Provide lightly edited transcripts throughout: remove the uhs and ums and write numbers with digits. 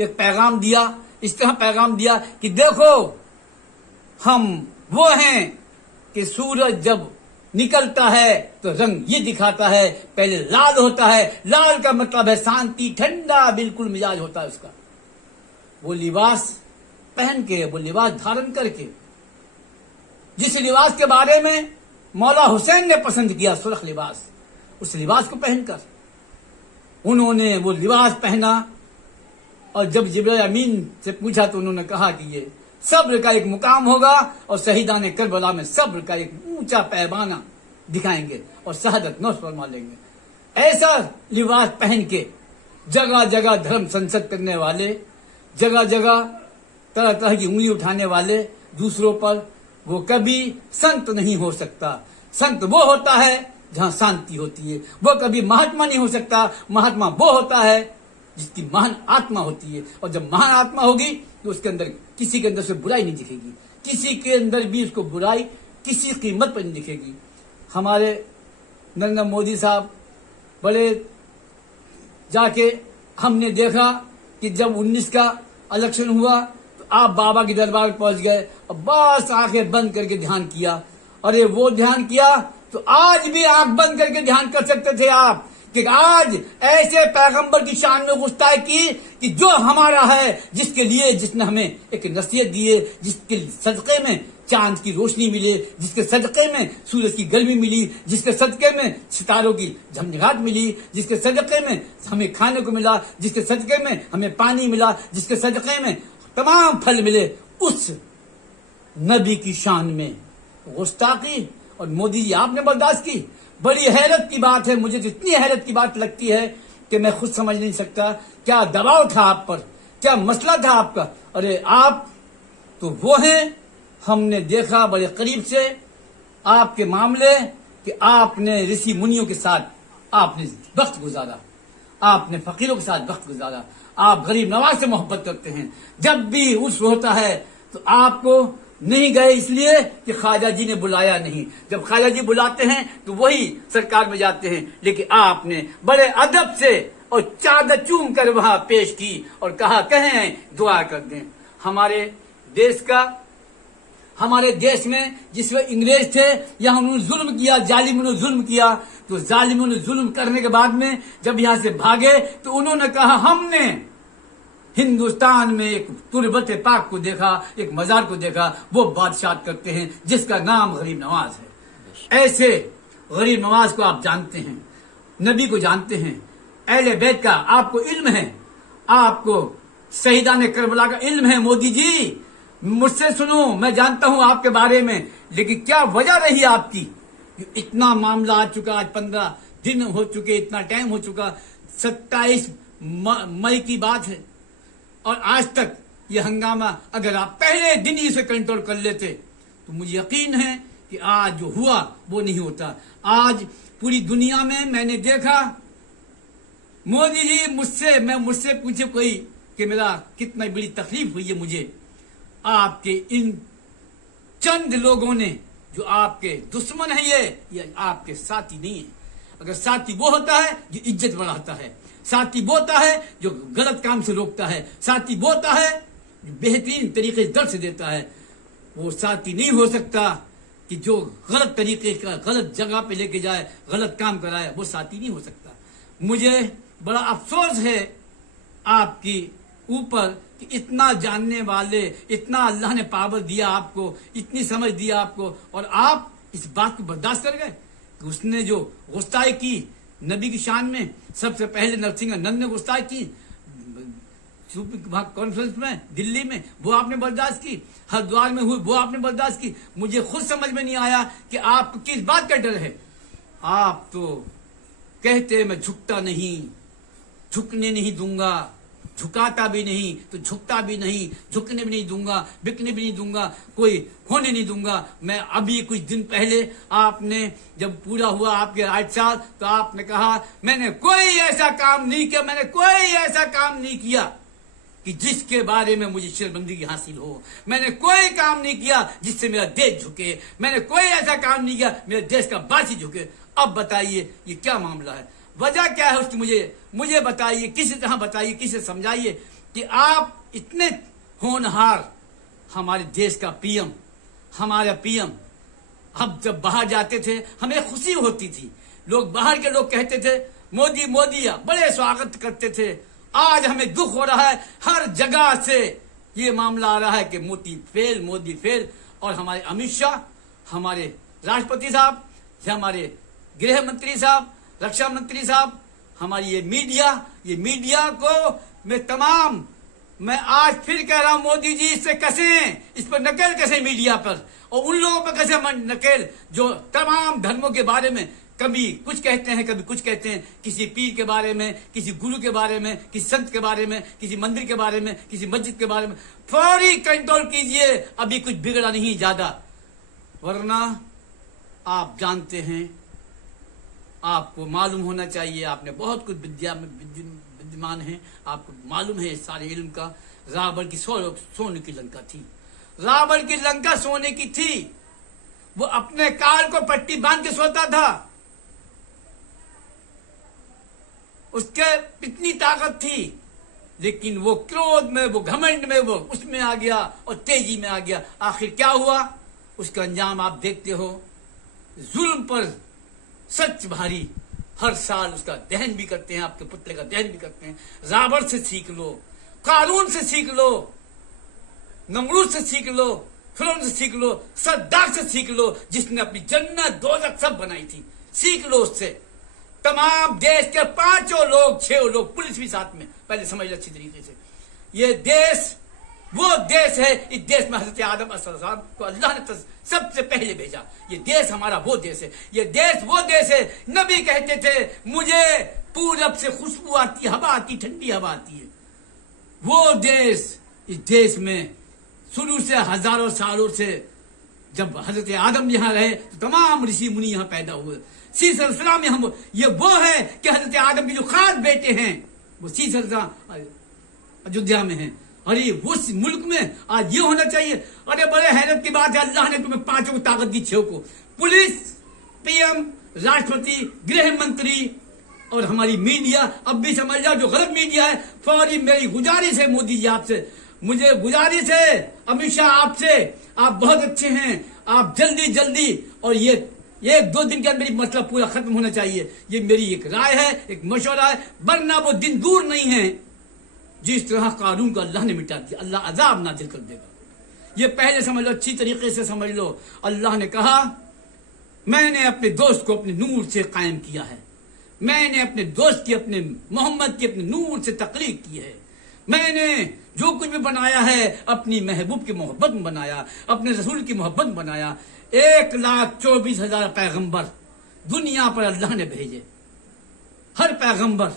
एक पैगाम दिया, इस तरह पैगाम दिया कि देखो हम वो हैं कि सूरज जब निकलता है तो रंग ये दिखाता है, पहले लाल होता है, लाल का मतलब है शांति, ठंडा बिल्कुल मिजाज होता है उसका। वो लिबास पहन के, वो लिबास धारण करके, जिस लिबास के बारे में मौला हुसैन ने पसंद किया, सुर्ख लिबास, उस लिबास को पहनकर उन्होंने वो लिबास पहना। और जब जिब्राइल अमीन से पूछा तो उन्होंने कहा कि ये सब्र का एक मुकाम होगा और शहीदान करबला में सब्र का एक ऊंचा पैमाना दिखाएंगे और शहादत नौश फरमा लेंगे। ऐसा लिबास पहन के जगह जगह धर्म संसद करने वाले, जगह जगह तरह तरह की उंगली उठाने वाले दूसरों पर, वो कभी संत नहीं हो सकता। संत वो होता है जहां शांति होती है। वो कभी महात्मा नहीं हो सकता। महात्मा वो होता है जिसकी महान आत्मा होती है। और जब महान आत्मा होगी तो उसके अंदर, किसी के अंदर से बुराई नहीं दिखेगी, किसी के अंदर भी उसको बुराई किसी कीमत पर नहीं दिखेगी। हमारे नरेंद्र मोदी साहब बड़े जाके हमने देखा कि जब 19 का इलेक्शन हुआ तो आप बाबा के दरबार पहुंच गए और बस आंखें बंद करके ध्यान किया। अरे वो ध्यान किया तो आज भी आंख बंद करके ध्यान कर सकते थे आप कि आज ऐसे पैगंबर की शान में गुस्ताई की कि जो हमारा है, जिसके लिए, जिसने हमें एक नसीहत दी है, जिसके सदक़े में चांद की रोशनी मिले, जिसके सदक़े में सूरज की गर्मी मिली, जिसके सदक़े में सितारों की झमझमाहट मिली, जिसके सदक़े में हमें खाने को मिला, जिसके सदक़े में हमें पानी मिला, जिसके सदक़े में तमाम फल मिले, उस नबी की शान में गुस्ताखी और मोदी जी आपने बर्दाश्त की। बड़ी हैरत की बात है, मुझे तो इतनी हैरत की बात लगती है कि मैं खुद समझ नहीं सकता क्या दबाव था आप पर, क्या मसला था आपका। अरे आप तो वो हैं, हमने देखा बड़े करीब से आपके मामले कि आपने ऋषि मुनियों के साथ आपने वक्त गुजारा, आपने फकीरों के साथ वक्त गुजारा, आप गरीब नवाज से मोहब्बत करते हैं। जब भी उर्स होता है तो आपको नहीं गए इसलिए कि ख्वाजा जी ने बुलाया नहीं। जब ख्वाजा जी बुलाते हैं तो वही सरकार में जाते हैं, लेकिन आपने बड़े अदब से और चादर चूम कर वहां पेश की और कहा कहें दुआ कर दें। हमारे देश का, हमारे देश में जिस वक्त इंग्रेज थे, यहाँ उन्होंने जुल्म किया, जालिमों ने जुल्म किया, तो जालिमों ने जुल्म करने के बाद में जब यहाँ से भागे तो उन्होंने कहा हमने हिंदुस्तान में एक तुरबत पाक को देखा, एक मजार को देखा, वो बादशाह करते हैं जिसका नाम गरीब नवाज है। ऐसे गरीब नवाज को आप जानते हैं, नबी को जानते हैं, अहले बैत का आपको इल्म है, आपको शहीदान करबला का इल्म है। मोदी जी मुझसे सुनो, मैं जानता हूं आपके बारे में, लेकिन क्या वजह रही आपकी? इतना मामला आ चुका, आज 15 दिन हो चुके, इतना टाइम हो चुका, 27 मई की बात है और आज तक ये हंगामा, अगर आप पहले दिन ही इसे कंट्रोल कर लेते तो मुझे यकीन है कि आज जो हुआ वो नहीं होता। आज पूरी दुनिया में मैंने देखा, मोदी जी मुझसे पूछे कोई कि मेरा कितना बड़ी तकलीफ हुई है मुझे, आपके इन चंद लोगों ने जो आपके दुश्मन है, ये आपके साथी नहीं है। अगर साथी वो होता है जो इज्जत बढ़ाता है, साथी वो होता है जो गलत काम से रोकता है, साथी वो होता है जो बेहतरीन तरीके से दर्द देता है, वो साथी नहीं हो सकता कि जो गलत तरीके का, गलत जगह पे लेके जाए, गलत काम कराए, वो साथी नहीं हो सकता। मुझे बड़ा अफसोस है आपकी ऊपर कि इतना जानने वाले, इतना अल्लाह ने पावर दिया आपको, इतनी समझ दिया आपको, और आप इस बात को बर्दाश्त कर गए कि उसने जो गुस्ताई की नबी की शान में, सबसे पहले नरसिंह नंद ने गुस्ताई की कॉन्फ्रेंस में दिल्ली में, वो आपने बर्दाश्त की, हरिद्वार में हुई वो आपने बर्दाश्त की। मुझे खुद समझ में नहीं आया कि आपको किस बात का डर है। आप तो कहते मैं झुकता नहीं, झुकने नहीं दूंगा, झुकाता भी नहीं तो झुकता भी नहीं, झुकने भी नहीं दूंगा, बिकने भी नहीं दूंगा, कोई होने नहीं दूंगा। मैं अभी कुछ दिन पहले आपने जब पूरा हुआ आपके 8 साल तो आपने कहा मैंने कोई ऐसा काम नहीं किया, मैंने कोई ऐसा काम नहीं किया कि जिसके बारे में मुझे शर्मिंदगी हासिल हो, मैंने कोई काम नहीं किया जिससे मेरा देश झुके, मैंने कोई ऐसा काम नहीं किया मेरे देश का बासी झुके। अब बताइए ये क्या मामला है, वजह क्या है उसकी मुझे बताइए, किसी तरह बताइए, किसी समझाइए कि आप इतने होनहार, हमारे देश का पीएम, हमारा पीएम, हम जब बाहर जाते थे हमें खुशी होती थी। लोग बाहर के लोग कहते थे मोदी मोदी, बड़े स्वागत करते थे। आज हमें दुख हो रहा है, हर जगह से ये मामला आ रहा है कि मोदी फेल। और हमारे अमित शाह, हमारे राष्ट्रपति साहब, हमारे गृह मंत्री साहब, रक्षा मंत्री साहब, हमारी ये मीडिया को मैं आज फिर कह रहा हूं, मोदी जी इससे कसें, इस पर नकेल कसें मीडिया पर, और उन लोगों पर कसें नकेल जो तमाम धर्मों के बारे में कभी कुछ कहते हैं, कभी कुछ कहते हैं, किसी पीर के बारे में, किसी गुरु के बारे में, किसी संत के बारे में, किसी मंदिर के बारे में, किसी मस्जिद के बारे में। फौरी कंट्रोल कीजिए, अभी कुछ बिगड़ा नहीं ज्यादा, वरना आप जानते हैं, आपको मालूम होना चाहिए, आपने बहुत कुछ विद्यमान है, आपको मालूम है सारे इल्म का। रावण की सोने की लंका थी, रावण की लंका सोने की थी। वो अपने काल को पट्टी बांध के सोता था, उसके इतनी ताकत थी, लेकिन वो क्रोध में, वो घमंड में, वो उसमें आ गया और तेजी में आ गया। आखिर क्या हुआ, उसका अंजाम आप देखते हो। जुल्म पर सच भारी, हर साल उसका दहन भी करते हैं, आपके पुतले का दहन भी करते हैं। रावण से सीख लो, कारून से सीख लो, नमरूद से सीख लो, फिरौन से सीख लो, सद्दाम से सीख लो, जिसने अपनी जन्नत दोजख सब बनाई थी। सीख लो उससे। तमाम देश के 5 लोग, 6 लोग, पुलिस भी साथ में, पहले समझ लो अच्छी तरीके से। ये देश वो देश है, इस देश में हजरत आदम अलैहिस्सलाम को अल्लाह ने सबसे पहले भेजा। ये देश हमारा वो देश है, ये देश वो देश है। नबी कहते थे मुझे पूरब से खुशबू आती, हवा आती, ठंडी हवा आती है। वो देश, इस देश में शुरू से हजारों सालों से जब हजरत आदम यहाँ रहे तो तमाम ऋषि मुनि यहाँ पैदा हुए। सीसलसलाम में ये वो है कि हजरत आदम के जो खास बेटे हैं वो सीसलसलाम अयोध्या में हैं। अरे उस मुल्क में आज ये होना चाहिए। अरे बड़े हैरत की बात है, अल्लाह ने तुम्हें 5 को ताकत दी, 6 को, पुलिस, पीएम, राष्ट्रपति, गृह मंत्री और हमारी मीडिया। अब भी समझ जाओ जो गलत मीडिया है। फौरी मेरी गुजारिश है मोदी जी आपसे, मुझे गुजारिश है अमित शाह आपसे, आप बहुत अच्छे हैं, आप जल्दी और ये 1-2 दिन के अंदर मेरी मसला पूरा खत्म होना चाहिए। ये मेरी एक राय है, एक मशवरा है, वरना वो दिन दूर नहीं है जिस तरह कानून को अल्लाह ने मिटा दिया, अल्लाह अजाब नाजिल कर देगा। ये पहले समझ लो, अच्छी तरीके से समझ लो। अल्लाह ने कहा मैंने अपने दोस्त को अपने नूर से कायम किया है, मैंने अपने दोस्त की, अपने मोहम्मद की अपने नूर से तख्लीक की है। मैंने जो कुछ भी बनाया है अपनी महबूब की मोहब्बत में बनाया, अपने रसूल की मोहब्बत में बनाया। 1,24,000 पैगंबर दुनिया पर अल्लाह ने भेजे। हर पैगंबर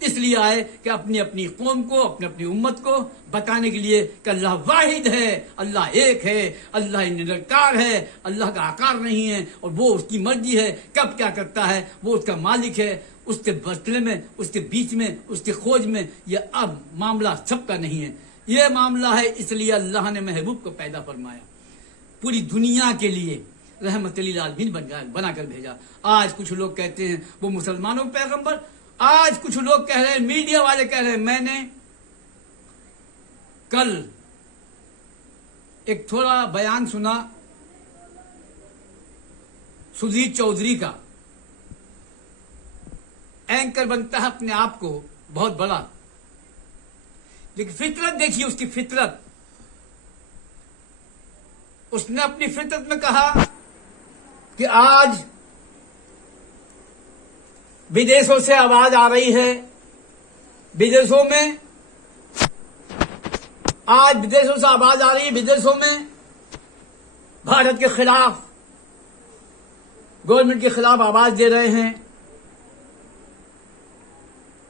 इसलिए आए कि अपनी अपनी कौम को, अपनी अपनी उम्मत को बताने के लिए कि अल्लाह वाहिद है, अल्लाह एक है, अल्लाह निरंकार है, अल्लाह का आकार नहीं है और वो उसकी मर्जी है, कब क्या करता है वो उसका मालिक है। उसके बदले में, उसके बीच में, उसके खोज में ये अब मामला सबका नहीं है, ये मामला है। इसलिए अल्लाह ने महबूब को पैदा फरमाया, पूरी दुनिया के लिए रहमत लिल आलमीन बनाकर भेजा। आज कुछ लोग कहते हैं वो मुसलमानों के पैगंबर, आज कुछ लोग कह रहे हैं, मीडिया वाले कह रहे हैं। मैंने कल एक थोड़ा बयान सुना सुधीर चौधरी का, एंकर बनता है अपने आप को बहुत बड़ा, लेकिन फितरत देखिए उसकी फितरत। उसने अपनी फितरत में कहा कि आज विदेशों से आवाज आ रही है, विदेशों में आज विदेशों से आवाज आ रही है, विदेशों में भारत के खिलाफ, गवर्नमेंट के खिलाफ आवाज दे रहे हैं।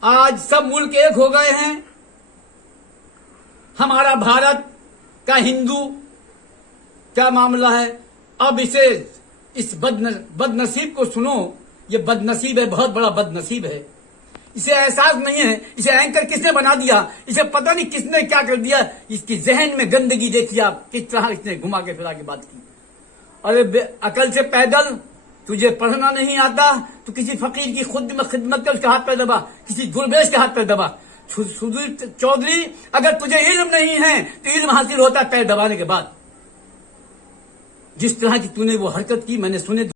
आज सब मुल्क एक हो गए हैं। हमारा भारत का हिंदू क्या मामला है। अब इस बदनसीब को सुनो, ये बदनसीब है, बहुत बड़ा बदनसीब है। इसे एहसास नहीं है, इसे एंकर किसने बना दिया, इसे पता नहीं किसने क्या कर दिया। इसकी जहन में गंदगी देखिए आप, किस तरह इसने घुमा के फिरा के बात की। अरे अकल से पैदल, तुझे पढ़ना नहीं आता तो किसी फकीर की खुद में खिदमत कर उसके हाथ पर दबा, किसी गुरबेश के हाथ पर दबा। सुधीर चौधरी, अगर तुझे इल्म नहीं है तो इल्म हासिल होता है पैर दबाने के बाद। जिस तरह की तूने वो हरकत की मैंने सुने